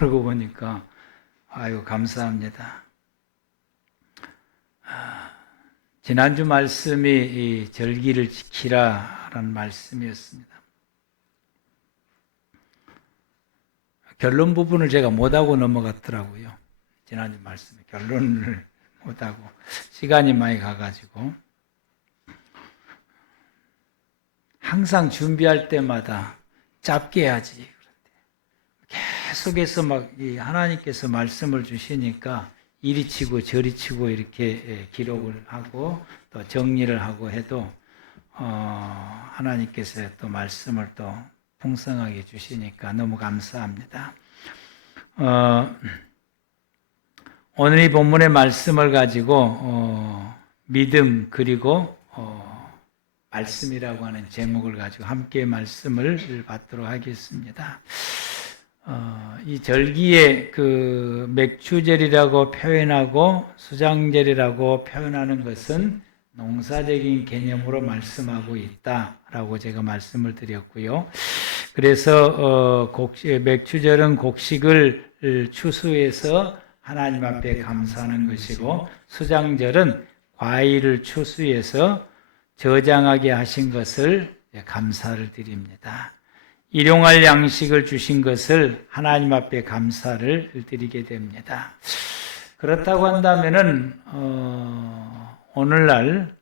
그러고 보니까 아유 감사합니다. 지난주 말씀이 이 절기를 지키라라는 말씀이었습니다. 결론 부분을 제가 못하고 넘어갔더라고요. 지난주 말씀에 결론을 못하고 시간이 많이 가가지고 항상 준비할 때마다 짧게 해야지. 계속해서 막 하나님께서 말씀을 주시니까 이리 치고 저리 치고 이렇게 기록을 하고 또 정리를 하고 해도 하나님께서 또 말씀을 또 풍성하게 주시니까 너무 감사합니다. 오늘 이 본문의 말씀을 가지고 믿음 그리고 말씀이라고 하는 제목을 가지고 함께 말씀을 받도록 하겠습니다. 이 절기에 그 맥추절이라고 표현하고 수장절이라고 표현하는 것은 농사적인 개념으로 말씀하고 있다라고 제가 말씀을 드렸고요. 그래서 맥추절은 곡식을 추수해서 하나님 앞에 감사하는 것이고 수장절은 과일을 추수해서 저장하게 하신 것을 감사를 드립니다. 일용할 양식을 주신 것을 하나님 앞에 감사를 드리게 됩니다. 그렇다고 한다면은 오늘날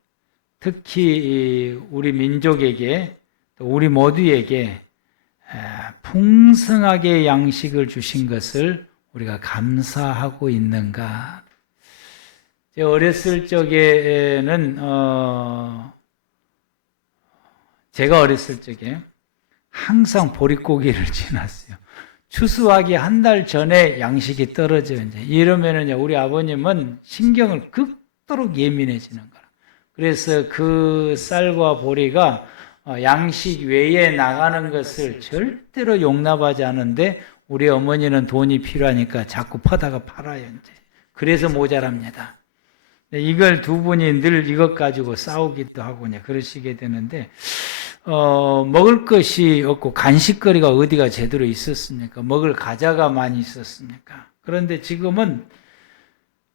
특히 우리 민족에게 또 우리 모두에게 풍성하게 양식을 주신 것을 우리가 감사하고 있는가? 어렸을 적에는 제가 어렸을 적에 항상 보릿고기를 지났어요. 추수하기 한 달 전에 양식이 떨어져요. 이러면은 우리 아버님은 신경을 극도로 예민해지는 거라. 그래서 그 쌀과 보리가 양식 외에 나가는 것을 절대로 용납하지 않는데 우리 어머니는 돈이 필요하니까 자꾸 퍼다가 팔아요. 이제. 그래서 모자랍니다. 이걸 두 분이 늘 이것 가지고 싸우기도 하고 그러시게 되는데 먹을 것이 없고 간식거리가 어디가 제대로 있었습니까? 먹을 과자가 많이 있었습니까? 그런데 지금은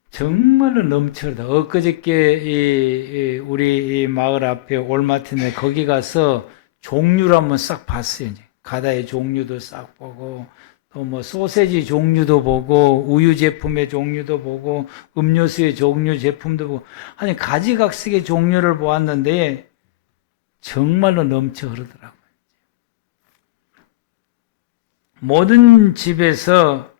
정말로 넘쳐다. 엊그저께 우리 마을 앞에 올마트인데 거기 가서 종류를 한번 싹 봤어요. 이제. 가다의 종류도 싹 보고 또 뭐 소세지 종류도 보고 우유 제품의 종류도 보고 음료수의 종류 제품도 보고 아니 가지각색의 종류를 보았는데 정말로 넘쳐 흐르더라고요. 모든 집에서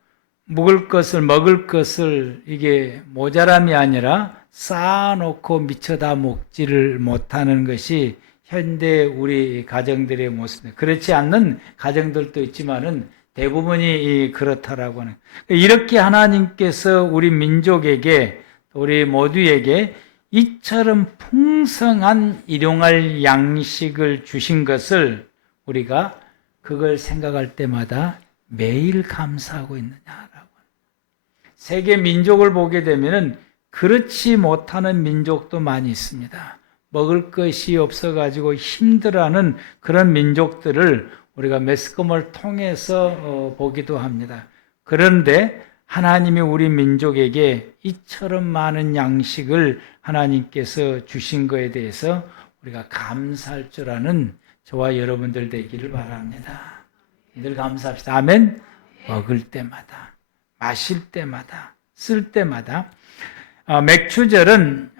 먹을 것을 이게 모자람이 아니라 쌓아놓고 미처 다 먹지를 못하는 것이 현대 우리 가정들의 모습입니다. 그렇지 않는 가정들도 있지만은 대부분이 그렇다라고 하는. 이렇게 하나님께서 우리 민족에게 우리 모두에게 이처럼 풍성한 일용할 양식을 주신 것을 우리가 그걸 생각할 때마다 매일 감사하고 있느냐라고. 세계 민족을 보게 되면은 그렇지 못하는 민족도 많이 있습니다. 먹을 것이 없어가지고 힘들어하는 그런 민족들을 우리가 매스컴을 통해서 보기도 합니다. 그런데 하나님이 우리 민족에게 이처럼 많은 양식을 하나님께서 주신 것에 대해서 우리가 감사할 줄 아는 저와 여러분들 되기를 바랍니다. 늘 감사합시다. 아멘. 먹을 때마다, 마실 때마다, 쓸 때마다. 맥추절은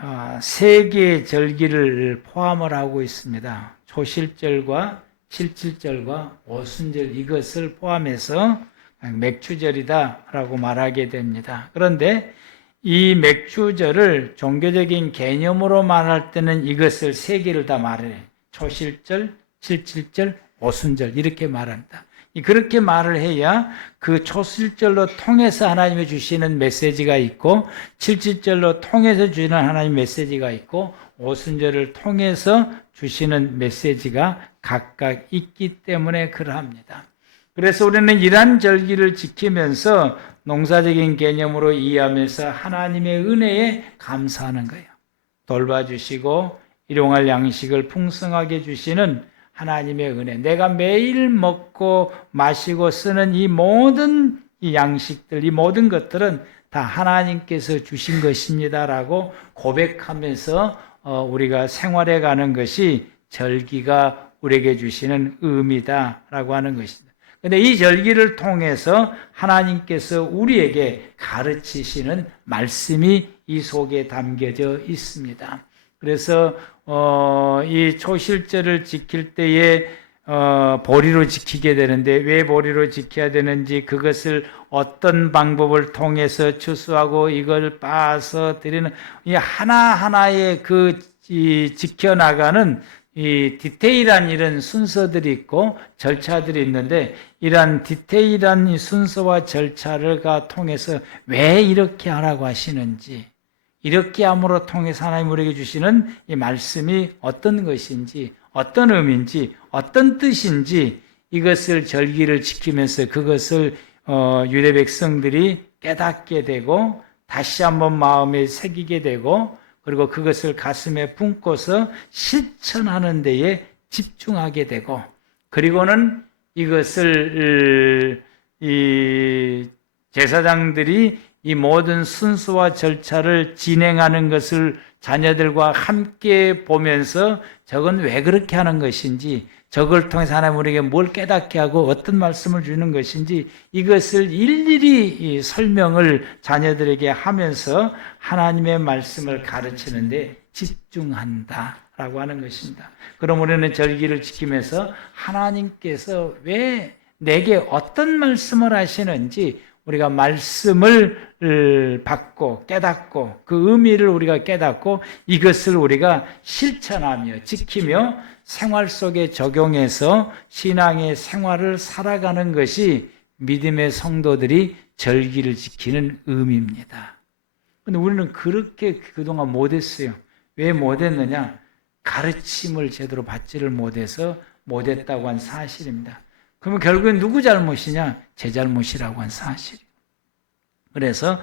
세 개의 절기를 포함을 하고 있습니다. 초실절과 칠칠절과 오순절 이것을 포함해서 맥추절이다라고 말하게 됩니다. 그런데 이 맥추절을 종교적인 개념으로 말할 때는 이것을 세 개를 다 말해요. 초실절, 칠칠절, 오순절 이렇게 말합니다. 그렇게 말을 해야 그 초실절로 통해서 하나님이 주시는 메시지가 있고 칠칠절로 통해서 주시는 하나님 메시지가 있고 오순절을 통해서 주시는 메시지가 각각 있기 때문에 그러합니다. 그래서 우리는 이러한 절기를 지키면서 농사적인 개념으로 이해하면서 하나님의 은혜에 감사하는 거예요. 돌봐주시고 일용할 양식을 풍성하게 주시는 하나님의 은혜, 내가 매일 먹고 마시고 쓰는 이 모든 이 양식들, 이 모든 것들은 다 하나님께서 주신 것입니다라고 고백하면서 우리가 생활해 가는 것이 절기가 우리에게 주시는 의미다라고 하는 것입니다. 그런데 이 절기를 통해서 하나님께서 우리에게 가르치시는 말씀이 이 속에 담겨져 있습니다. 그래서 이 초실절을 지킬 때에 보리로 지키게 되는데 왜 보리로 지켜야 되는지, 그것을 어떤 방법을 통해서 추수하고 이걸 빻아서 드리는 이 하나하나의 지켜나가는 이 디테일한 이런 순서들이 있고 절차들이 있는데, 이러한 디테일한 이 순서와 절차를 통해서 왜 이렇게 하라고 하시는지, 이렇게 함으로 통해서 하나님 우리에게 주시는 이 말씀이 어떤 것인지, 어떤 의미인지, 어떤 뜻인지, 이것을 절기를 지키면서 그것을 유대 백성들이 깨닫게 되고 다시 한번 마음에 새기게 되고, 그리고 그것을 가슴에 품고서 실천하는 데에 집중하게 되고, 그리고는 이것을 이 제사장들이 이 모든 순서와 절차를 진행하는 것을 자녀들과 함께 보면서 저건 왜 그렇게 하는 것인지, 저걸 통해서 하나님 우리에게 뭘 깨닫게 하고 어떤 말씀을 주는 것인지, 이것을 일일이 설명을 자녀들에게 하면서 하나님의 말씀을 가르치는데 집중한다라고 하는 것입니다. 그럼 우리는 절기를 지키면서 하나님께서 왜 내게 어떤 말씀을 하시는지 우리가 말씀을 받고 깨닫고 그 의미를 우리가 깨닫고 이것을 우리가 실천하며 지키며 생활 속에 적용해서 신앙의 생활을 살아가는 것이 믿음의 성도들이 절기를 지키는 의미입니다. 그런데 우리는 그렇게 그동안 못했어요. 왜 못했느냐? 가르침을 제대로 받지를 못해서 못했다고 한 사실입니다. 그러면 결국엔 누구 잘못이냐? 제 잘못이라고 한 사실이에요. 그래서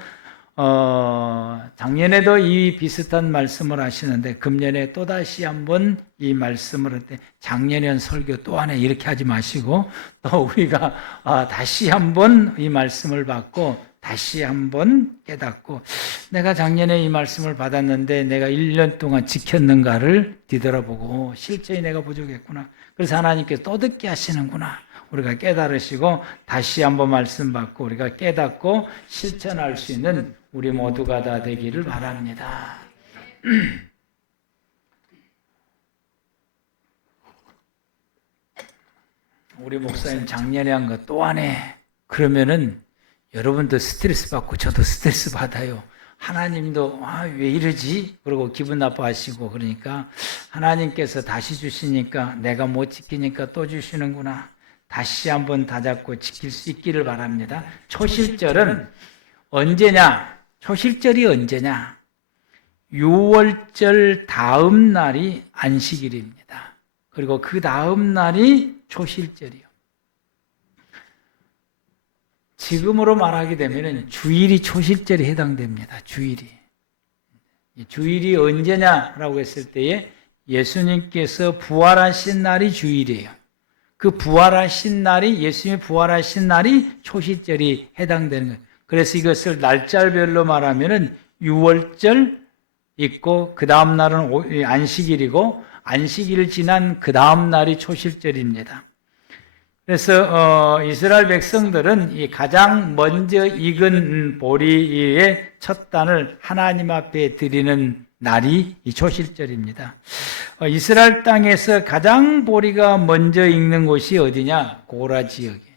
작년에도 이 비슷한 말씀을 하시는데 금년에 또다시 한번 이 말씀을 할 때 작년에 한 설교 또 하나 이렇게 하지 마시고 또 우리가 다시 한번 이 말씀을 받고 다시 한번 깨닫고 내가 작년에 이 말씀을 받았는데 내가 1년 동안 지켰는가를 뒤돌아보고 실제히 내가 부족했구나. 그래서 하나님께서 또 듣게 하시는구나. 우리가 깨달으시고 다시 한번 말씀 받고 우리가 깨닫고 실천할 수 있는 우리 모두가 다 되기를 바랍니다. 우리 목사님 작년에 한 거 또 안 해. 그러면은 여러분도 스트레스 받고 저도 스트레스 받아요. 하나님도 왜 이러지? 그러고 기분 나빠하시고, 그러니까 하나님께서 다시 주시니까 내가 못 지키니까 또 주시는구나. 다시 한번 다잡고 지킬 수 있기를 바랍니다. 초실절은 언제냐? 초실절이 언제냐? 6월절 다음 날이 안식일입니다. 그리고 그 다음 날이 초실절이요. 지금으로 말하게 되면 주일이 초실절에 해당됩니다. 주일이 언제냐라고 했을 때에 예수님께서 부활하신 날이 주일이에요. 그 부활하신 날이, 예수님이 부활하신 날이 초실절이 해당되는 거예요. 그래서 이것을 날짜별로 말하면은 6월절 있고 그 다음 날은 안식일이고 안식일을 지난 그 다음 날이 초실절입니다. 그래서 이스라엘 백성들은 이 가장 먼저 익은 보리의 첫 단을 하나님 앞에 드리는 날이 이 초실절입니다. 이스라엘 땅에서 가장 보리가 먼저 익는 곳이 어디냐? 고라 지역이에요.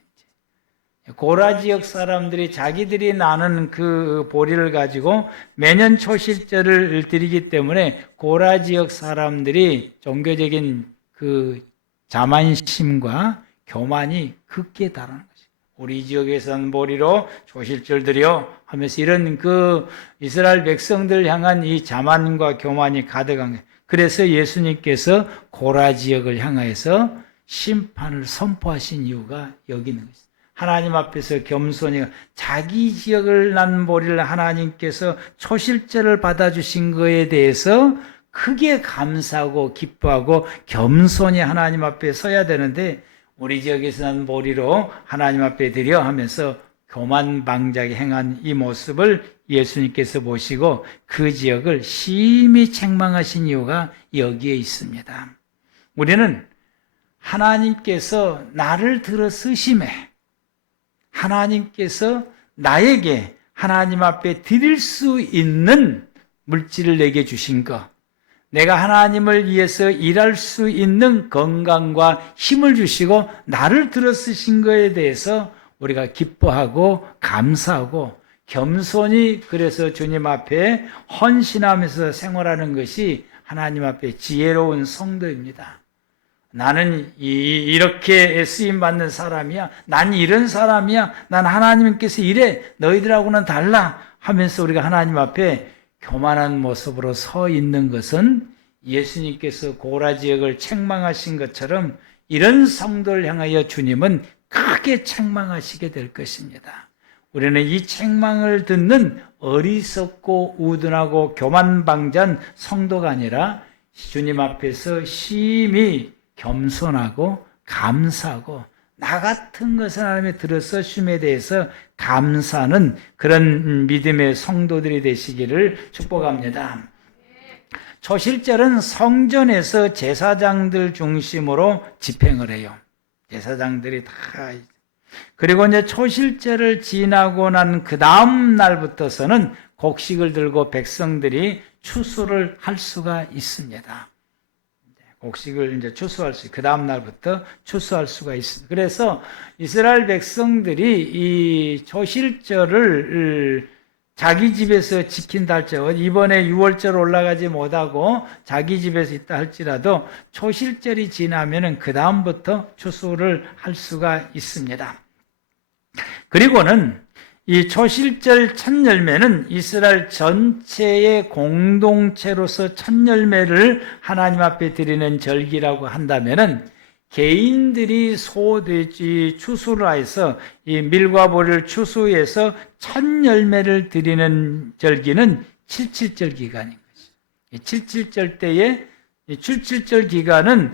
고라 지역 사람들이 자기들이 나는 그 보리를 가지고 매년 초실절을 드리기 때문에 고라 지역 사람들이 종교적인 그 자만심과 교만이 극기에 달하는 것입니다. 우리 지역에선 보리로 초실절 드려 하면서 이런 그 이스라엘 백성들 향한 이 자만과 교만이 가득한 거예요. 그래서 예수님께서 고라 지역을 향하여서 심판을 선포하신 이유가 여기 있는 것입니다. 하나님 앞에서 겸손히 자기 지역을 난 보리를 하나님께서 초실절을 받아주신 것에 대해서 크게 감사하고 기뻐하고 겸손히 하나님 앞에 서야 되는데 우리 지역에서 난 보리로 하나님 앞에 드려 하면서 교만방자하게 행한 이 모습을 예수님께서 보시고 그 지역을 심히 책망하신 이유가 여기에 있습니다. 우리는 하나님께서 나를 들어 쓰심에 하나님께서 나에게 하나님 앞에 드릴 수 있는 물질을 내게 주신 것, 내가 하나님을 위해서 일할 수 있는 건강과 힘을 주시고 나를 들어 쓰신 것에 대해서 우리가 기뻐하고 감사하고 겸손히 그래서 주님 앞에 헌신하면서 생활하는 것이 하나님 앞에 지혜로운 성도입니다. 나는 이렇게 쓰임받는 사람이야. 난 이런 사람이야. 난 하나님께서 이래. 너희들하고는 달라. 하면서 우리가 하나님 앞에 교만한 모습으로 서 있는 것은 예수님께서 고라 지역을 책망하신 것처럼 이런 성도를 향하여 주님은 크게 책망하시게 될 것입니다. 우리는 이 책망을 듣는 어리석고 우둔하고 교만방자한 성도가 아니라 주님 앞에서 심히 겸손하고 감사하고 나 같은 것을 하나님의 들어서 쉼에 대해서 감사하는 그런 믿음의 성도들이 되시기를 축복합니다. 초실절은 성전에서 제사장들 중심으로 집행을 해요. 제사장들이 다. 그리고 이제 초실절을 지나고 난 그 다음 날부터서는 곡식을 들고 백성들이 추수를 할 수가 있습니다. 곡식을 이제 추수할 수, 그 다음 날부터 추수할 수가 있습니다. 그래서 이스라엘 백성들이 이 초실절을 자기 집에서 지킨다 할지라도, 이번에 6월절 올라가지 못하고 자기 집에서 있다 할지라도 초실절이 지나면은 그 다음부터 추수를 할 수가 있습니다. 그리고는 이 초실절 첫 열매는 이스라엘 전체의 공동체로서 첫 열매를 하나님 앞에 드리는 절기라고 한다면은 개인들이 소돼지 추수를 해서 이 밀과 보리를 추수해서 첫 열매를 드리는 절기는 칠칠절 기간인 것이죠. 칠칠절 때에 이 칠칠절 기간은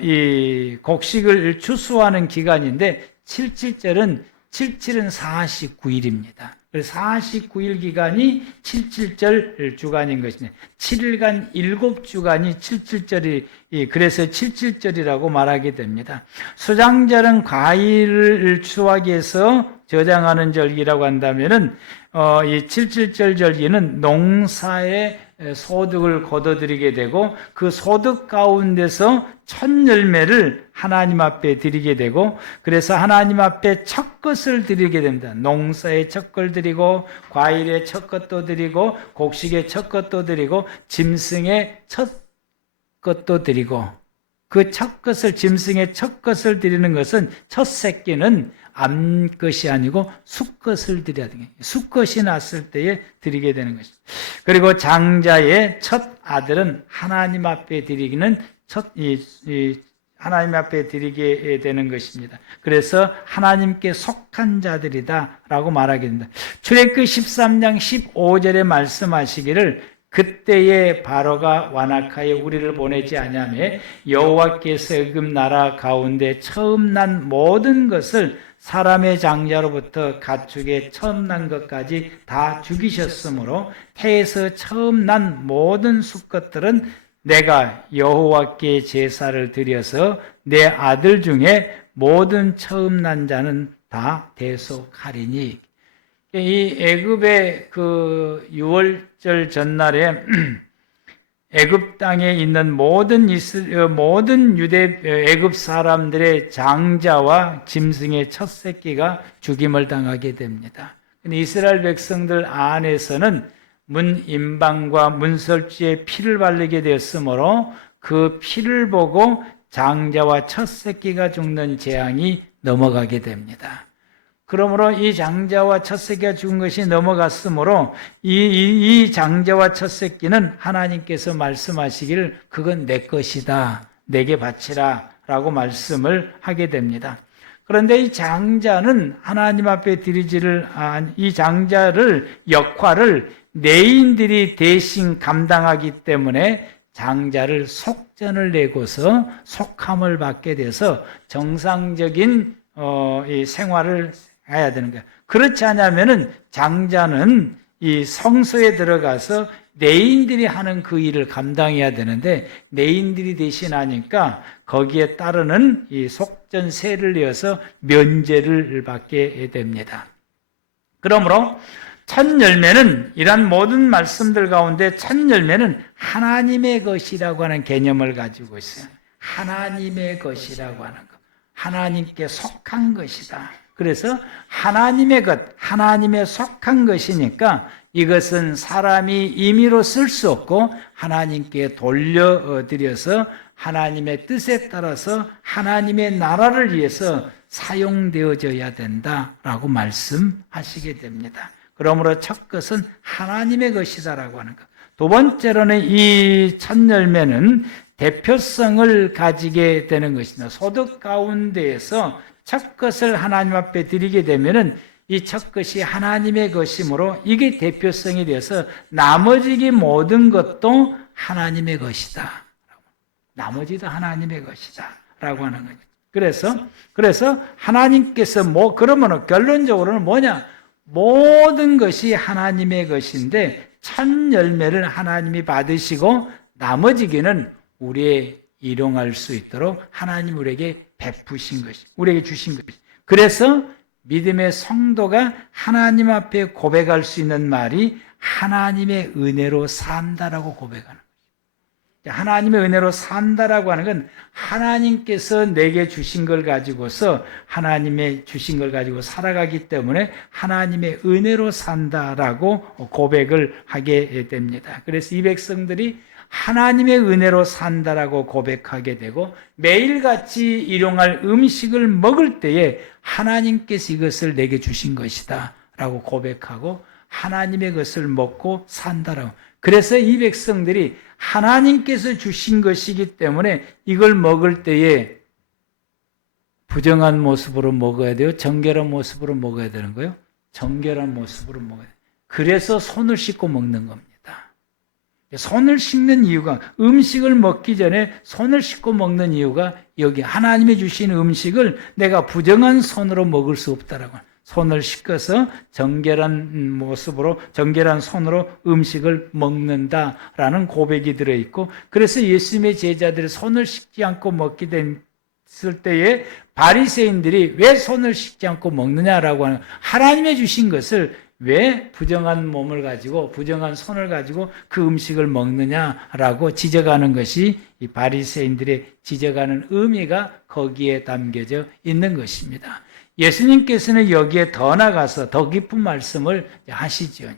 이 곡식을 추수하는 기간인데 77절은 77은 49일입니다. 그래서 49일 기간이 77절 주간인 것입니다. 7일간 7주간이 77절이, 그래서 77절이라고 말하게 됩니다. 수장절은 과일을 추수하기 위해서 저장하는 절기라고 한다면은, 이 77절 절기는 농사의 소득을 거둬들이게 되고 그 소득 가운데서 첫 열매를 하나님 앞에 드리게 되고, 그래서 하나님 앞에 첫 것을 드리게 됩니다. 농사의 첫 걸 드리고 과일의 첫 것도 드리고 곡식의 첫 것도 드리고 짐승의 첫 것도 드리고, 그 첫 것을, 짐승의 첫 것을 드리는 것은 첫 새끼는 암것이 아니고 숫것을 드려야 됩니다. 숫것이 났을 때에 드리게 되는 것입니다. 그리고 장자의 첫 아들은 하나님 앞에 드리기는 하나님 앞에 드리게 되는 것입니다. 그래서 하나님께 속한 자들이다라고 말하게 됩니다. 출애굽기 13장 15절에 말씀하시기를 그때에 바로가 완악하여 우리를 보내지 아니하며 여호와께서 애굽 나라 가운데 처음 난 모든 것을 사람의 장자로부터 가축의 처음 난 것까지 다 죽이셨으므로 태에서 처음 난 모든 수컷들은 내가 여호와께 제사를 드려서 내 아들 중에 모든 처음 난 자는 다 대속하리니. 이 애굽의 그 6월절 전날에 애굽 땅에 있는 모든 유대 애굽 사람들의 장자와 짐승의 첫 새끼가 죽임을 당하게 됩니다. 근데 이스라엘 백성들 안에서는 문임방과 문설주에 피를 바르게 되었으므로 그 피를 보고 장자와 첫 새끼가 죽는 재앙이 넘어가게 됩니다. 그러므로 이 장자와 첫 새끼가 죽은 것이 넘어갔으므로 이 장자와 첫 새끼는 하나님께서 말씀하시기를 그건 내 것이다, 내게 바치라 라고 말씀을 하게 됩니다. 그런데 이 장자는 하나님 앞에 이 장자를 역할을 내인들이 대신 감당하기 때문에 장자를 속전을 내고서 속함을 받게 돼서 정상적인 이 생활을 해야 되는 거예요. 그렇지 않으면은 장자는 이 성소에 들어가서 내인들이 하는 그 일을 감당해야 되는데 내인들이 대신하니까 거기에 따르는 이 속전세를 이어서 면제를 받게 됩니다. 그러므로 첫 열매는 이런 모든 말씀들 가운데 첫 열매는 하나님의 것이라고 하는 개념을 가지고 있어요. 하나님의 것이라고 하는 것. 하나님께 속한 것이다. 그래서 하나님의 것, 하나님에 속한 것이니까 이것은 사람이 임의로 쓸 수 없고 하나님께 돌려드려서 하나님의 뜻에 따라서 하나님의 나라를 위해서 사용되어져야 된다라고 말씀하시게 됩니다. 그러므로 첫 것은 하나님의 것이다라고 하는 것. 두 번째로는 이 첫 열매는 대표성을 가지게 되는 것입니다. 소득 가운데에서 첫 것을 하나님 앞에 드리게 되면은 이 첫 것이 하나님의 것이므로 이게 대표성이 되어서 나머지 모든 것도 하나님의 것이다. 나머지도 하나님의 것이다. 라고 하는 거죠. 그래서 하나님께서 그러면 결론적으로는 뭐냐? 모든 것이 하나님의 것인데 첫 열매를 하나님이 받으시고 나머지게는 우리의 일용할 수 있도록 하나님 우리에게 베푸신 것이, 우리에게 주신 것이. 그래서 믿음의 성도가 하나님 앞에 고백할 수 있는 말이 하나님의 은혜로 산다라고 고백하는 거죠. 하나님의 은혜로 산다라고 하는 건 하나님께서 내게 주신 걸 가지고서 하나님의 주신 걸 가지고 살아가기 때문에 하나님의 은혜로 산다라고 고백을 하게 됩니다. 그래서 이 백성들이 하나님의 은혜로 산다라고 고백하게 되고 매일같이 일용할 음식을 먹을 때에 하나님께서 이것을 내게 주신 것이다 라고 고백하고 하나님의 것을 먹고 산다라고. 그래서 이 백성들이 하나님께서 주신 것이기 때문에 이걸 먹을 때에 부정한 모습으로 먹어야 돼요? 정결한 모습으로 먹어야 되는 거예요? 정결한 모습으로 먹어야 돼요. 그래서 손을 씻고 먹는 겁니다. 손을 씻는 이유가 음식을 먹기 전에 손을 씻고 먹는 이유가 여기 하나님이 주신 음식을 내가 부정한 손으로 먹을 수 없다라고. 손을 씻어서 정결한 모습으로 정결한 손으로 음식을 먹는다라는 고백이 들어있고 그래서 예수님의 제자들이 손을 씻지 않고 먹게 됐을 때에 바리새인들이 왜 손을 씻지 않고 먹느냐라고 하는 하나님의 주신 것을 왜 부정한 몸을 가지고 부정한 손을 가지고 그 음식을 먹느냐라고 지적하는 것이 이 바리새인들의 지적하는 의미가 거기에 담겨져 있는 것입니다. 예수님께서는 여기에 더 나가서 더 깊은 말씀을 하시죠.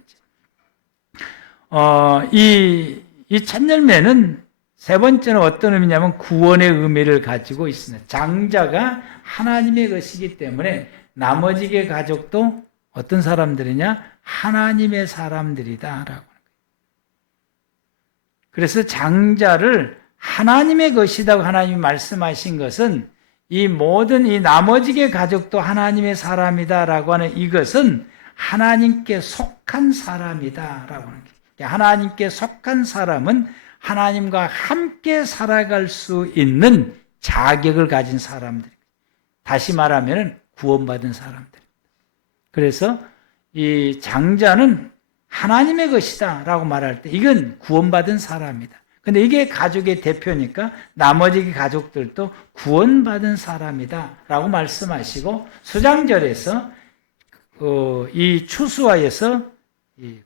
이 첫 열매는 세 번째는 어떤 의미냐면 구원의 의미를 가지고 있습니다. 장자가 하나님의 것이기 때문에 나머지의 가족도 어떤 사람들이냐? 하나님의 사람들이다라고. 그래서 장자를 하나님의 것이라고 하나님이 말씀하신 것은 이 모든 이 나머지의 가족도 하나님의 사람이다라고 하는 이것은 하나님께 속한 사람이다라고 하는 거예요. 하나님께 속한 사람은 하나님과 함께 살아갈 수 있는 자격을 가진 사람들. 다시 말하면 구원받은 사람들. 그래서 이 장자는 하나님의 것이다 라고 말할 때 이건 구원받은 사람이다. 근데 이게 가족의 대표니까 나머지 가족들도 구원받은 사람이다 라고 말씀하시고 수장절에서 이 추수하여서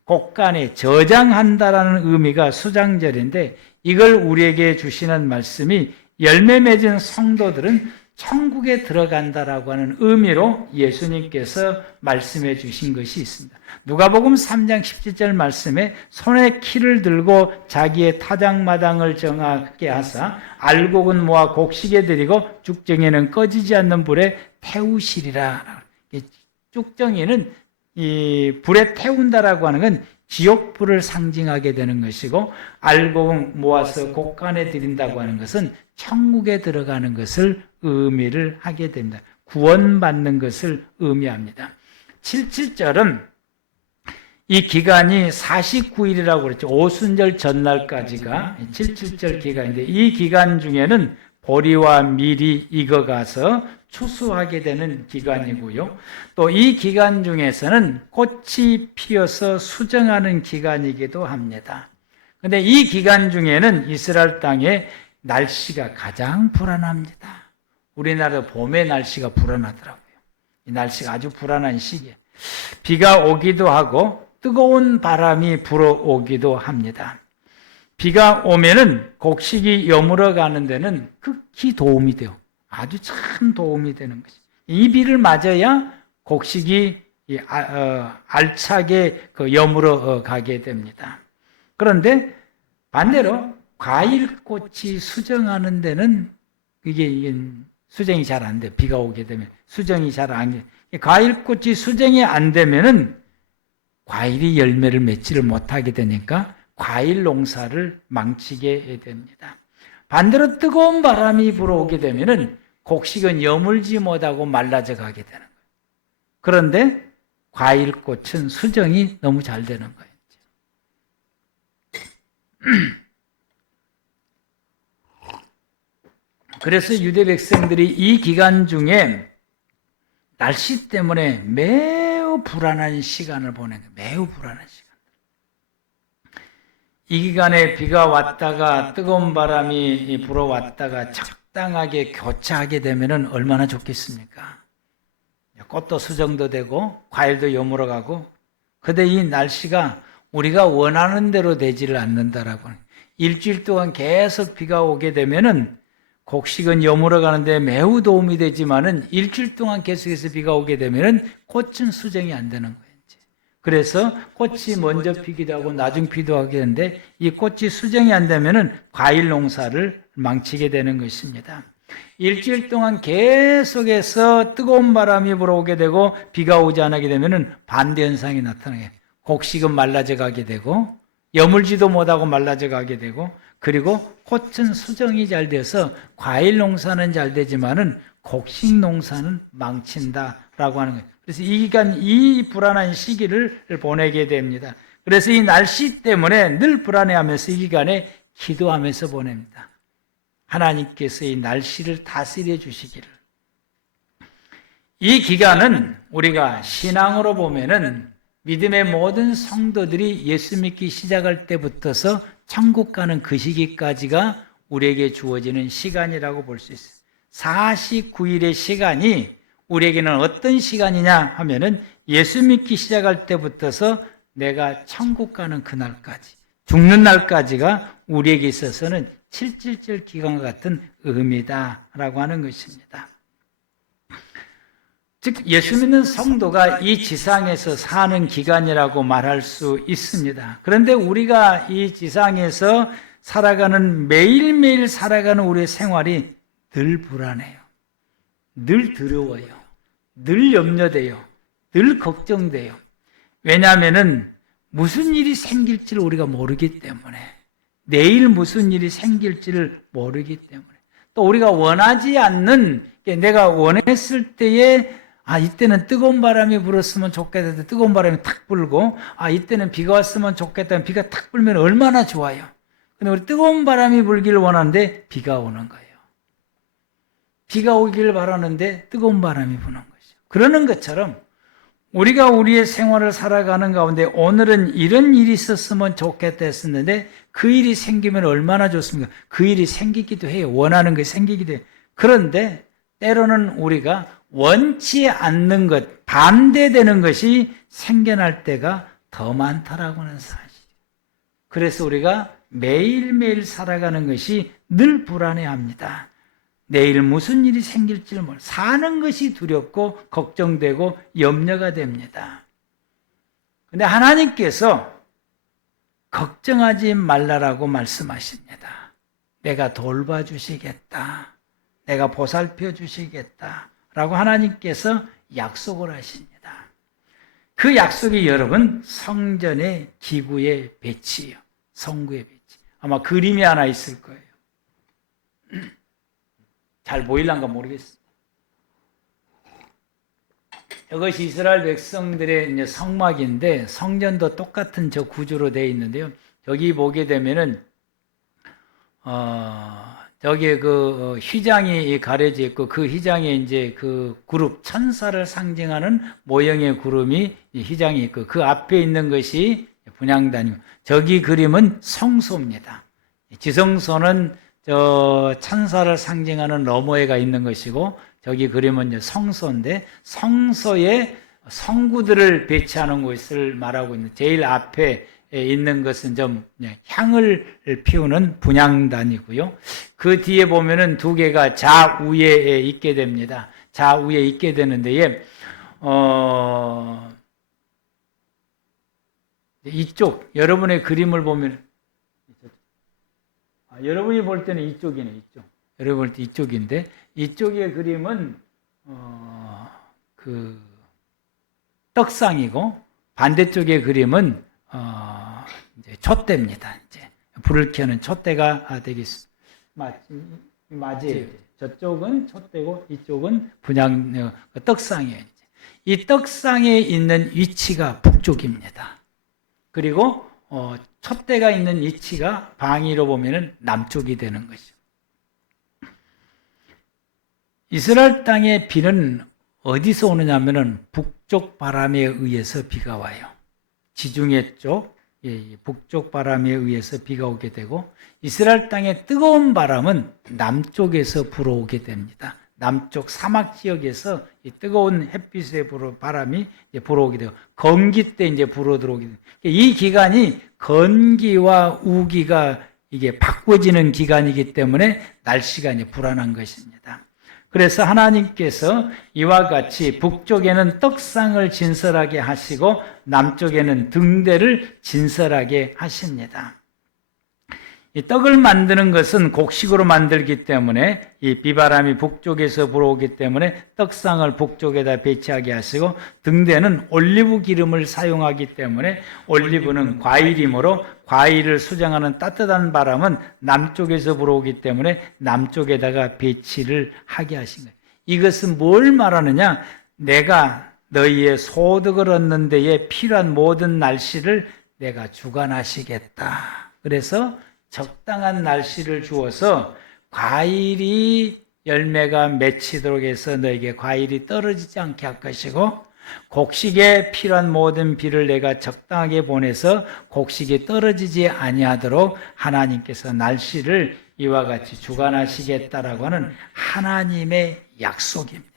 곡간에 저장한다라는 의미가 수장절인데 이걸 우리에게 주시는 말씀이 열매 맺은 성도들은 천국에 들어간다라고 하는 의미로 예수님께서 말씀해 주신 것이 있습니다. 누가복음 3장 17절 말씀에 손에 키를 들고 자기의 타작마당을 정하게 하사 알곡은 모아 곡식에 드리고 쭉정이는 꺼지지 않는 불에 태우시리라. 쭉정이는 이 불에 태운다라고 하는 건 지옥불을 상징하게 되는 것이고 알곡은 모아서 곡간에 드린다고 하는 것은 천국에 들어가는 것을 의미를 하게 됩니다. 구원받는 것을 의미합니다. 77절은 이 기간이 49일이라고 그랬죠. 오순절 전날까지가 77절 기간인데 이 기간 중에는 보리와 밀이 익어가서 추수하게 되는 기간이고요. 또 이 기간 중에서는 꽃이 피어서 수정하는 기간이기도 합니다. 근데 이 기간 중에는 이스라엘 땅의 날씨가 가장 불안합니다. 우리나라 봄의 날씨가 불안하더라고요. 이 날씨가 아주 불안한 시기에 비가 오기도 하고 뜨거운 바람이 불어오기도 합니다. 비가 오면은 곡식이 여물어 가는 데는 극히 도움이 돼요. 아주 참 도움이 되는 것이. 이 비를 맞아야 곡식이 알차게 여물어 가게 됩니다. 그런데 반대로 과일꽃이 수정하는 데는 이게 수정이 잘 안 돼. 비가 오게 되면 수정이 잘 안 돼. 과일꽃이 수정이 안 되면은 과일이 열매를 맺지를 못하게 되니까 과일 농사를 망치게 됩니다. 반대로 뜨거운 바람이 불어오게 되면은 곡식은 여물지 못하고 말라져 가게 되는 거예요. 그런데 과일꽃은 수정이 너무 잘 되는 거예요. 그래서 유대 백성들이 이 기간 중에 날씨 때문에 매우 불안한 시간을 보내는 거예요. 매우 불안한 시간. 이 기간에 비가 왔다가 뜨거운 바람이 불어왔다가 적당하게 교차하게 되면 얼마나 좋겠습니까? 꽃도 수정도 되고 과일도 여물어 가고. 그런데 이 날씨가 우리가 원하는 대로 되지를 않는다라고. 일주일 동안 계속 비가 오게 되면은 곡식은 여물어 가는데 매우 도움이 되지만은 일주일 동안 계속해서 비가 오게 되면은 꽃은 수정이 안 되는 거예요. 그래서 꽃이 먼저 피기도 하고 나중 피도 하게 되는데 이 꽃이 수정이 안 되면은 과일 농사를 망치게 되는 것입니다. 일주일 동안 계속해서 뜨거운 바람이 불어오게 되고 비가 오지 않게 되면은 반대 현상이 나타나게. 곡식은 말라져 가게 되고 여물지도 못하고 말라져 가게 되고 그리고 꽃은 수정이 잘 돼서 과일 농사는 잘 되지만은 곡식 농사는 망친다라고 하는 거예요. 그래서 이 기간, 이 불안한 시기를 보내게 됩니다. 그래서 이 날씨 때문에 늘 불안해하면서 이 기간에 기도하면서 보냅니다. 하나님께서 이 날씨를 다스려 주시기를. 이 기간은 우리가 신앙으로 보면은 믿음의 모든 성도들이 예수 믿기 시작할 때부터서 천국 가는 그 시기까지가 우리에게 주어지는 시간이라고 볼 수 있어요. 49일의 시간이 우리에게는 어떤 시간이냐 하면은 예수 믿기 시작할 때부터서 내가 천국 가는 그날까지, 죽는 날까지가 우리에게 있어서는 777 기간과 같은 의미다라고 하는 것입니다. 즉 예수 믿는 성도가 이 지상에서 사는 기간이라고 말할 수 있습니다. 그런데 우리가 이 지상에서 살아가는 매일매일 살아가는 우리의 생활이 늘 불안해요. 늘 두려워요. 늘 염려돼요. 늘 걱정돼요. 왜냐하면은 무슨 일이 생길지를 우리가 모르기 때문에, 내일 무슨 일이 생길지를 모르기 때문에, 또 우리가 원하지 않는, 내가 원했을 때에 이때는 뜨거운 바람이 불었으면 좋겠다. 뜨거운 바람이 탁 불고, 이때는 비가 왔으면 좋겠다. 비가 탁 불면 얼마나 좋아요. 근데 우리 뜨거운 바람이 불기를 원하는데 비가 오는 거예요. 비가 오기를 바라는데 뜨거운 바람이 부는 거죠. 그러는 것처럼 우리가 우리의 생활을 살아가는 가운데 오늘은 이런 일이 있었으면 좋겠다 했었는데 그 일이 생기면 얼마나 좋습니까? 그 일이 생기기도 해요. 원하는 것이 생기기도 해요. 그런데 때로는 우리가 원치 않는 것, 반대되는 것이 생겨날 때가 더 많다라고 하는 사실. 그래서 우리가 매일매일 살아가는 것이 늘 불안해합니다. 내일 무슨 일이 생길지를 몰라. 사는 것이 두렵고 걱정되고 염려가 됩니다. 그런데 하나님께서 걱정하지 말라라고 말씀하십니다. 내가 돌봐주시겠다. 내가 보살펴 주시겠다. 라고 하나님께서 약속을 하십니다. 그 약속이 여러분 성전의 기구의 배치예요. 성구의 배치. 아마 그림이 하나 있을 거예요. 잘 보일란가 모르겠어요. 이것이 이스라엘 백성들의 이제 성막인데 성전도 똑같은 저 구조로 되어 있는데요. 여기 보게 되면은 저기에 그 휘장이 가려져 있고 그 휘장에 이제 그 그룹 천사를 상징하는 모형의 구름이 휘장이 있고 그 앞에 있는 것이 분향단이고 저기 그림은 성소입니다. 지성소는 저 천사를 상징하는 너머에가 있는 것이고 저기 그림은 이제 성소인데 성소에 성구들을 배치하는 것을 말하고 있는 제일 앞에 있는 것은 좀 향을 피우는 분향단이고요. 그 뒤에 보면은 두 개가 좌우에 있게 됩니다. 좌우에 있게 되는데 이쪽 여러분의 그림을 보면 여러분이 볼 때는 이쪽이네. 이쪽. 여러분 볼 때 이쪽인데 이쪽의 그림은 그 떡상이고 반대쪽의 그림은 이제 촛대입니다. 이제 불을 켜는 촛대가 되겠습니다. 맞아요. 저쪽은 촛대고 이쪽은 분향 떡상이에요. 이 떡상에 있는 위치가 북쪽입니다. 그리고 촛대가 있는 위치가 방위로 보면은 남쪽이 되는 것이죠. 이스라엘 땅의 비는 어디서 오느냐면은 북쪽 바람에 의해서 비가 와요. 지중해 쪽, 북쪽 바람에 의해서 비가 오게 되고 이스라엘 땅의 뜨거운 바람은 남쪽에서 불어오게 됩니다. 남쪽 사막 지역에서 이 뜨거운 햇빛의 바람이 불어오게 되고 건기 때 이제 불어 들어오게 돼요. 이 기간이 건기와 우기가 이게 바꿔지는 기간이기 때문에 날씨가 이제 불안한 것입니다. 그래서 하나님께서 이와 같이 북쪽에는 떡상을 진설하게 하시고 남쪽에는 등대를 진설하게 하십니다. 이 떡을 만드는 것은 곡식으로 만들기 때문에 이 비바람이 북쪽에서 불어오기 때문에 떡상을 북쪽에다 배치하게 하시고 등대는 올리브 기름을 사용하기 때문에 올리브는 과일이므로 과일을 수정하는 따뜻한 바람은 남쪽에서 불어오기 때문에 남쪽에다가 배치를 하게 하신 거예요. 이것은 뭘 말하느냐? 내가 너희의 소득을 얻는 데에 필요한 모든 날씨를 내가 주관하시겠다. 그래서 적당한 날씨를 주어서 과일이 열매가 맺히도록 해서 너에게 과일이 떨어지지 않게 할 것이고 곡식에 필요한 모든 비를 내가 적당하게 보내서 곡식이 떨어지지 아니하도록 하나님께서 날씨를 이와 같이 주관하시겠다라고 하는 하나님의 약속입니다.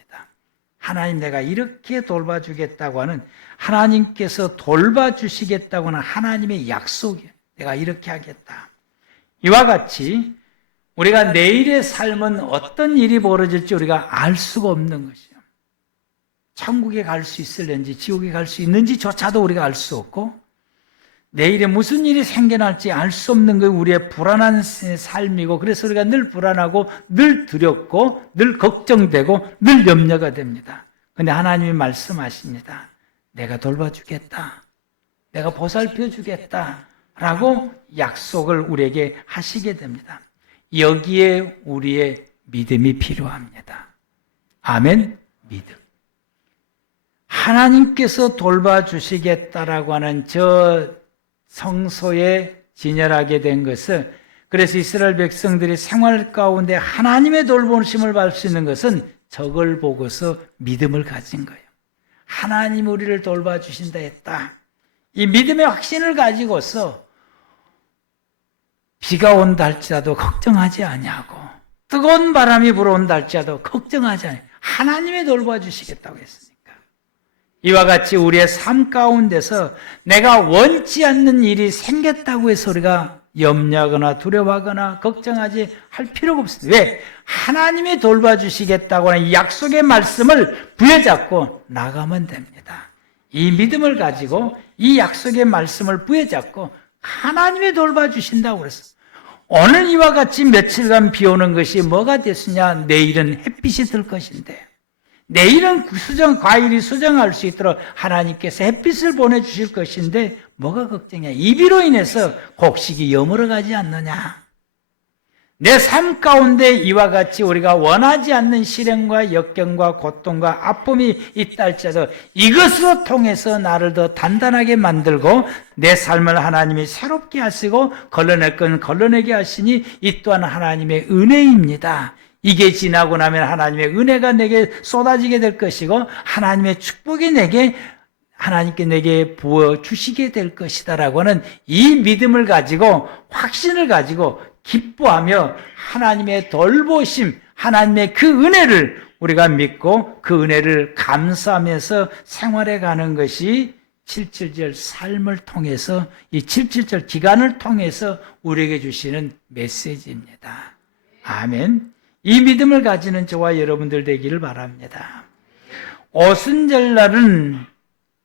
하나님 내가 이렇게 돌봐주겠다고 하는 하나님께서 돌봐주시겠다고 하는 하나님의 약속이에요. 내가 이렇게 하겠다. 이와 같이 우리가 내일의 삶은 어떤 일이 벌어질지 우리가 알 수가 없는 것이에요. 천국에 갈 수 있을는지 지옥에 갈 수 있는지조차도 우리가 알 수 없고 내일에 무슨 일이 생겨날지 알 수 없는 게 우리의 불안한 삶이고 그래서 우리가 늘 불안하고 늘 두렵고 늘 걱정되고 늘 염려가 됩니다. 그런데 하나님이 말씀하십니다. 내가 돌봐주겠다. 내가 보살펴주겠다. 라고 약속을 우리에게 하시게 됩니다. 여기에 우리의 믿음이 필요합니다. 아멘? 믿음. 하나님께서 돌봐주시겠다라고 하는 저 성소에 진열하게 된 것은 그래서 이스라엘 백성들이 생활 가운데 하나님의 돌보심을 받을 수 있는 것은 저걸 보고서 믿음을 가진 거예요. 하나님 우리를 돌봐주신다 했다. 이 믿음의 확신을 가지고서 비가 온다 할지라도 걱정하지 아니하고 뜨거운 바람이 불어온다 할지라도 걱정하지 아니하고 하나님이 돌봐주시겠다고 했으니까 이와 같이 우리의 삶 가운데서 내가 원치 않는 일이 생겼다고 해서 우리가 염려하거나 두려워하거나 걱정하지 할 필요가 없습니다. 왜? 하나님이 돌봐주시겠다고 하는 약속의 말씀을 부여잡고 나가면 됩니다. 이 믿음을 가지고 이 약속의 말씀을 부여잡고 하나님이 돌봐주신다고 그랬어요. 오늘 이와 같이 며칠간 비 오는 것이 뭐가 됐으냐? 내일은 햇빛이 들 것인데 내일은 과일이 수정할 수 있도록 하나님께서 햇빛을 보내주실 것인데 뭐가 걱정이야? 이 비로 인해서 곡식이 여물어 가지 않느냐? 내 삶 가운데 이와 같이 우리가 원하지 않는 시련과 역경과 고통과 아픔이 있다 할지라도 이것으로 통해서 나를 더 단단하게 만들고 내 삶을 하나님이 새롭게 하시고 걸러낼 건 걸러내게 하시니 이 또한 하나님의 은혜입니다. 이게 지나고 나면 하나님의 은혜가 내게 쏟아지게 될 것이고 하나님의 축복이 하나님께 내게 부어주시게 될 것이다 라고 하는 이 믿음을 가지고 확신을 가지고 기뻐하며 하나님의 돌보심, 하나님의 그 은혜를 우리가 믿고 그 은혜를 감사하면서 생활해 가는 것이 77절 삶을 통해서 이 77절 기간을 통해서 우리에게 주시는 메시지입니다. 아멘. 이 믿음을 가지는 저와 여러분들 되기를 바랍니다. 오순절날은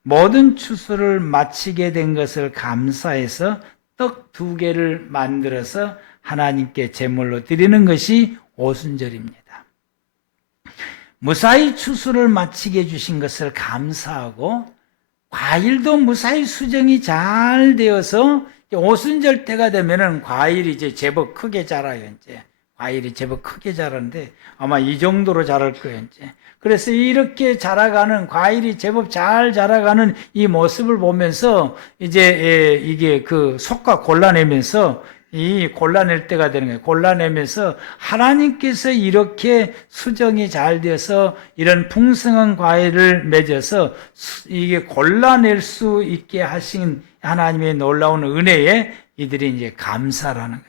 모든 추수를 마치게 된 것을 감사해서 떡 2개를 만들어서 하나님께 제물로 드리는 것이 오순절입니다. 무사히 추수를 마치게 해주신 것을 감사하고 과일도 무사히 수정이 잘 되어서 오순절 때가 되면은 과일이 이제 제법 크게 자라요. 이제 과일이 제법 크게 자라는데 아마 이 정도로 자랄 거예요. 이제 그래서 이렇게 자라가는 과일이 제법 잘 자라가는 이 모습을 보면서 이제 이게 그 속과 골라내면서 이 골라낼 때가 되는 거예요. 골라내면서 하나님께서 이렇게 수정이 잘 되어서 이런 풍성한 과일을 맺어서 이게 골라낼 수 있게 하신 하나님의 놀라운 은혜에 이들이 이제 감사라는 거죠.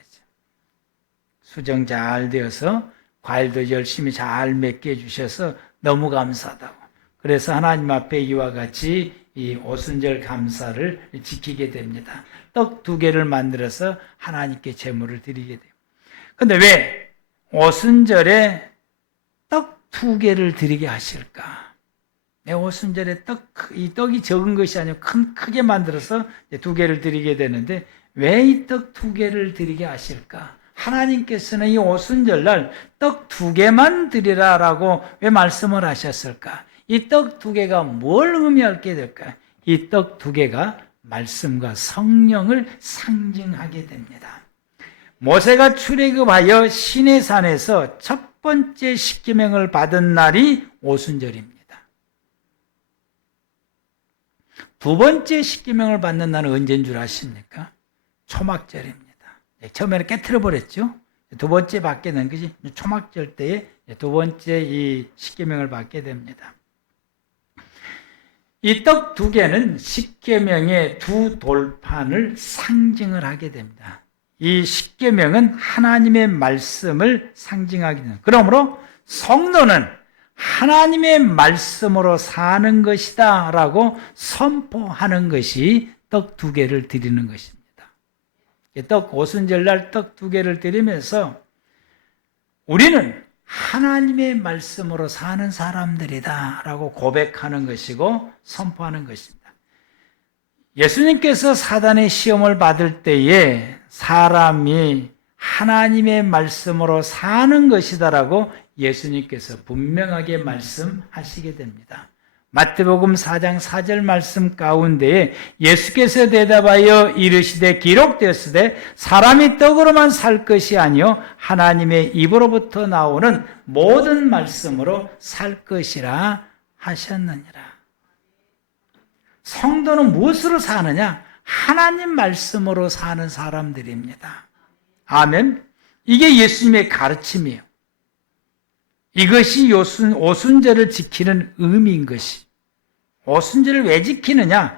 수정 잘 되어서 과일도 열심히 잘 맺게 해주셔서 너무 감사하다고. 그래서 하나님 앞에 이와 같이 이 오순절 감사를 지키게 됩니다. 떡 2개를 만들어서 하나님께 제물을 드리게 돼요. 근데 왜 오순절에 떡 2개를 드리게 하실까? 오순절에 이 떡이 적은 것이 아니고 크게 만들어서 2개를 드리게 되는데 왜 이 떡 2개를 드리게 하실까? 하나님께서는 이 오순절날 떡 2개만 드리라라고 왜 말씀을 하셨을까? 이 떡 2개가 뭘 의미하게 될까? 이 떡 2개가 말씀과 성령을 상징하게 됩니다. 모세가 출애굽하여 시내산에서 첫 번째 십계명을 받은 날이 오순절입니다. 두 번째 십계명을 받는 날은 언제인 줄 아십니까? 초막절입니다. 처음에는 깨트려 버렸죠. 두 번째 받게 된 것이 초막절 때에 두 번째 이 십계명을 받게 됩니다. 이 떡 2개는 십계명의 두 돌판을 상징을 하게 됩니다. 이 십계명은 하나님의 말씀을 상징하게 됩니다. 그러므로 성도는 하나님의 말씀으로 사는 것이다 라고 선포하는 것이 떡 2개를 드리는 것입니다. 오순절날 떡 2개를 드리면서 우리는 하나님의 말씀으로 사는 사람들이다 라고 고백하는 것이고 선포하는 것입니다. 예수님께서 사단의 시험을 받을 때에 사람이 하나님의 말씀으로 사는 것이다 라고 예수님께서 분명하게 말씀하시게 됩니다. 마태복음 4장 4절 말씀 가운데에 예수께서 대답하여 이르시되 기록되었으되 사람이 떡으로만 살 것이 아니요 하나님의 입으로부터 나오는 모든 말씀으로 살 것이라 하셨느니라. 성도는 무엇으로 사느냐? 하나님 말씀으로 사는 사람들입니다. 아멘. 이게 예수님의 가르침이에요. 이것이 오순절을 지키는 의미인 것이. 오순절을 왜 지키느냐?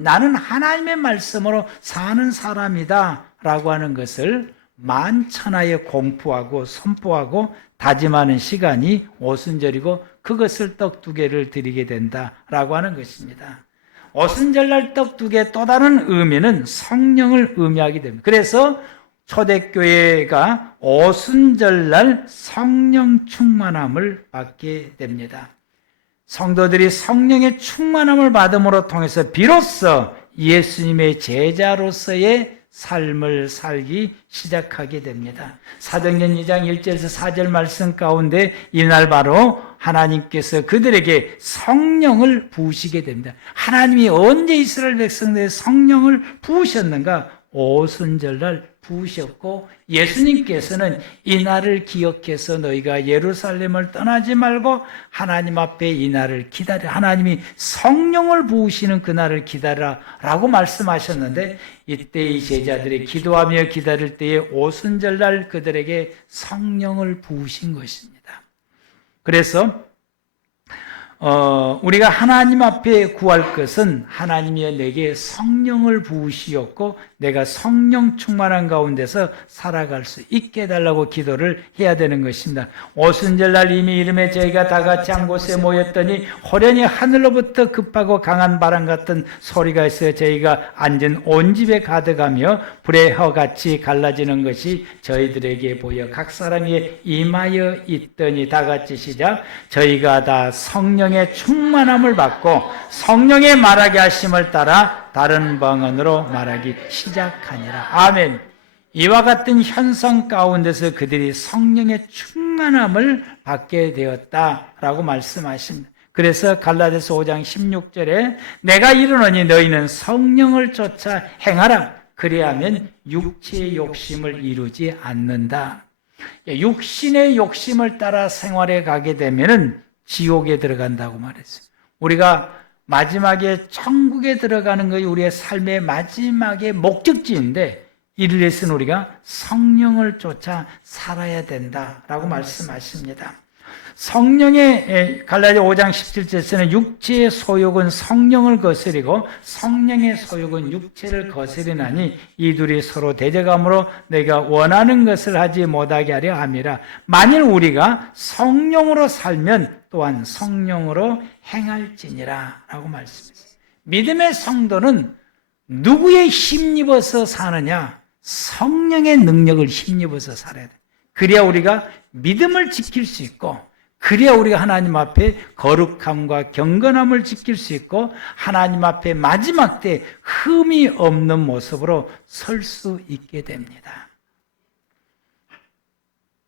나는 하나님의 말씀으로 사는 사람이다 라고 하는 것을 만천하에 공부하고 선포하고 다짐하는 시간이 오순절이고 그것을 떡 2개를 드리게 된다라고 하는 것입니다. 오순절날 떡 2개 또 다른 의미는 성령을 의미하게 됩니다. 그래서 초대교회가 오순절날 성령 충만함을 받게 됩니다. 성도들이 성령의 충만함을 받음으로 통해서 비로소 예수님의 제자로서의 삶을 살기 시작하게 됩니다. 사도행전 2장 1절에서 4절 말씀 가운데 이날 바로 하나님께서 그들에게 성령을 부으시게 됩니다. 하나님이 언제 이스라엘 백성들의 성령을 부으셨는가? 오순절날 부으셨고 예수님께서는 이 날을 기억해서 너희가 예루살렘을 떠나지 말고 하나님 앞에 이 날을 기다려, 하나님이 성령을 부으시는 그 날을 기다려라고 말씀하셨는데, 이때 이 제자들이 기도하며 기다릴 때에 오순절날 그들에게 성령을 부으신 것입니다. 그래서 우리가 하나님 앞에 구할 것은 하나님이 내게 성령을 부으시었고 내가 성령 충만한 가운데서 살아갈 수 있게 해달라고 기도를 해야 되는 것입니다. 오순절날 이미 이름에 저희가 다 같이 한 곳에 모였더니 호련히 하늘로부터 급하고 강한 바람 같은 소리가 있어 저희가 앉은 온 집에 가득하며 불의 혀같이 갈라지는 것이 저희들에게 보여 각 사람이 임하여 있더니 다 같이 시작. 저희가 다 성령의 충만함을 받고 성령의 말하게 하심을 따라 다른 방언으로 말하기 시작하니라. 아멘. 이와 같은 현상 가운데서 그들이 성령의 충만함을 받게 되었다라고 말씀하십니다. 그래서 갈라디아서 5장 16절에 내가 이르노니 너희는 성령을 쫓아 행하라. 그리하면 육체의 욕심을 이루지 않는다. 육신의 욕심을 따라 생활해 가게 되면은 지옥에 들어간다고 말했어요. 우리가 마지막에 천국에 들어가는 것이 우리의 삶의 마지막의 목적지인데 이를 위해서는 우리가 성령을 쫓아 살아야 된다라고 말씀하십니다. 성령의 갈라디아 5장 17절에서는 육체의 소욕은 성령을 거스리고 성령의 소욕은 육체를 거스리나니 이 둘이 서로 대적함으로 내가 원하는 것을 하지 못하게 하려 함이라. 만일 우리가 성령으로 살면 또한 성령으로 행할지니라 라고 말씀했어요. 믿음의 성도는 누구의 힘입어서 사느냐? 성령의 능력을 힘입어서 살아야 돼. 그래야 우리가 믿음을 지킬 수 있고 그래야 우리가 하나님 앞에 거룩함과 경건함을 지킬 수 있고 하나님 앞에 마지막 때 흠이 없는 모습으로 설 수 있게 됩니다.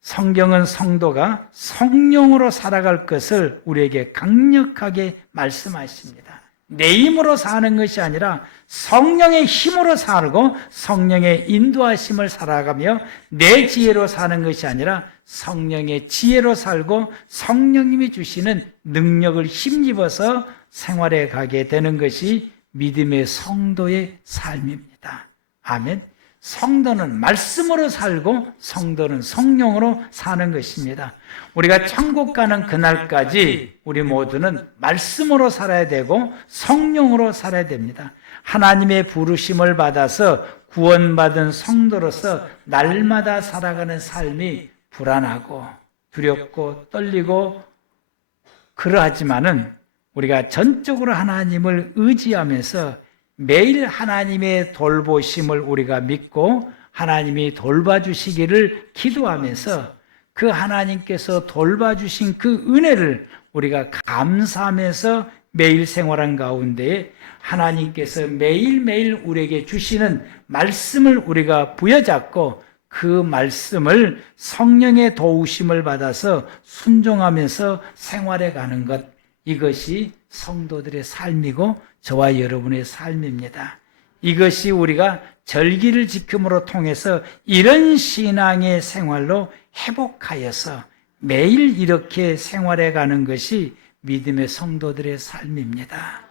성경은 성도가 성령으로 살아갈 것을 우리에게 강력하게 말씀하십니다. 내 힘으로 사는 것이 아니라 성령의 힘으로 살고 성령의 인도하심을 살아가며 내 지혜로 사는 것이 아니라 성령의 지혜로 살고 성령님이 주시는 능력을 힘입어서 생활해 가게 되는 것이 믿음의 성도의 삶입니다. 아멘. 성도는 말씀으로 살고 성도는 성령으로 사는 것입니다. 우리가 천국 가는 그날까지 우리 모두는 말씀으로 살아야 되고 성령으로 살아야 됩니다. 하나님의 부르심을 받아서 구원받은 성도로서 날마다 살아가는 삶이 불안하고 두렵고 떨리고 그러하지만은 우리가 전적으로 하나님을 의지하면서 매일 하나님의 돌보심을 우리가 믿고 하나님이 돌봐주시기를 기도하면서 그 하나님께서 돌봐주신 그 은혜를 우리가 감사하면서 매일 생활한 가운데 하나님께서 매일매일 우리에게 주시는 말씀을 우리가 부여잡고 그 말씀을 성령의 도우심을 받아서 순종하면서 생활해 가는 것, 이것이 성도들의 삶이고 저와 여러분의 삶입니다. 이것이 우리가 절기를 지킴으로 통해서 이런 신앙의 생활로 회복하여서 매일 이렇게 생활해 가는 것이 믿음의 성도들의 삶입니다.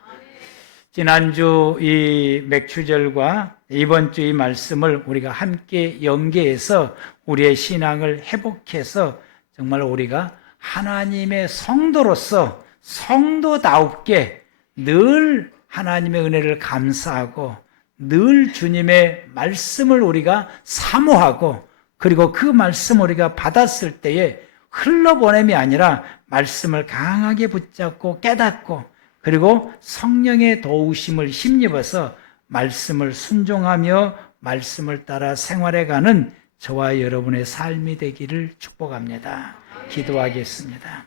지난주 이 맥추절과 이번 주 이 말씀을 우리가 함께 연계해서 우리의 신앙을 회복해서 정말 우리가 하나님의 성도로서 성도다웁게 늘 하나님의 은혜를 감사하고 늘 주님의 말씀을 우리가 사모하고 그리고 그 말씀 우리가 받았을 때에 흘러보냄이 아니라 말씀을 강하게 붙잡고 깨닫고 그리고 성령의 도우심을 힘입어서 말씀을 순종하며 말씀을 따라 생활해가는 저와 여러분의 삶이 되기를 축복합니다. 기도하겠습니다.